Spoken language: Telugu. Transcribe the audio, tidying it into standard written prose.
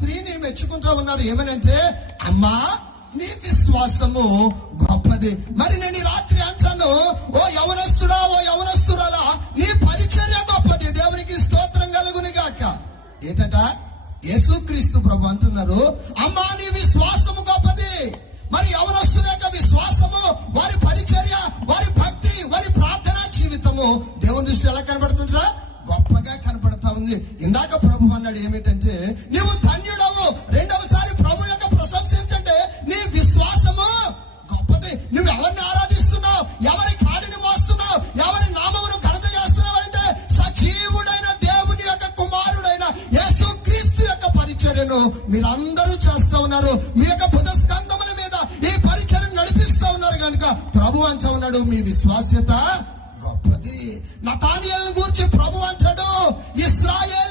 స్త్రీని మెచ్చుకుంటా ఉన్నారు. ఏమనంటే, అమ్మా నీ విశ్వాసము గొప్పది. మరి నేను ఈ రాత్రి అంటాను, ఓ యవనస్తుడా, ఓ యవనస్తురాలా, నీ పరిచర్య గొప్పది. దేవునికి స్తోత్రం కలుగును గాక. ఏంటట? యేసుక్రీస్తు ప్రభు అంటున్నారు, అమ్మా నీ విశ్వాసము గొప్పది. మరి యవనస్తుల యొక్క విశ్వాసము, వారి పరిచర్య, వారి భక్తి, వారి ప్రార్థనా జీవితము దేవుని దృష్టి ఎలా కనబడుతుందా? గొప్పగా కనబడతా ఉంది. ఇందాక ప్రభు అన్నాడు ఏమిటంటే, నువ్వు ధన్యుడవు. రెండవసారి ప్రభు యొక్క ప్రశంస ఏంటంటే, నీ విశ్వాసము గొప్పది. నువ్వు ఎవరిని ఆరాధిస్తున్నావు, ఎవరి కాడిని మోస్తున్నావు, ఎవరి నామమును ఘనత చేస్తున్నావు అంటే, సజీవుడైన దేవుని యొక్క కుమారుడైన యేసుక్రీస్తు యొక్క పరిచర్యను మీరందరూ చేస్తా ఉన్నారు. మీ యొక్క భుజస్కంధముల మీద ఈ పరిచర్యను నడిపిస్తా ఉన్నారు కనుక ప్రభు అంటా ఉన్నాడు, మీ విశ్వాస్యత గొప్పది. నతానియేలును గూర్చి ప్రభు అంటాడు, ఇశ్రాయేలు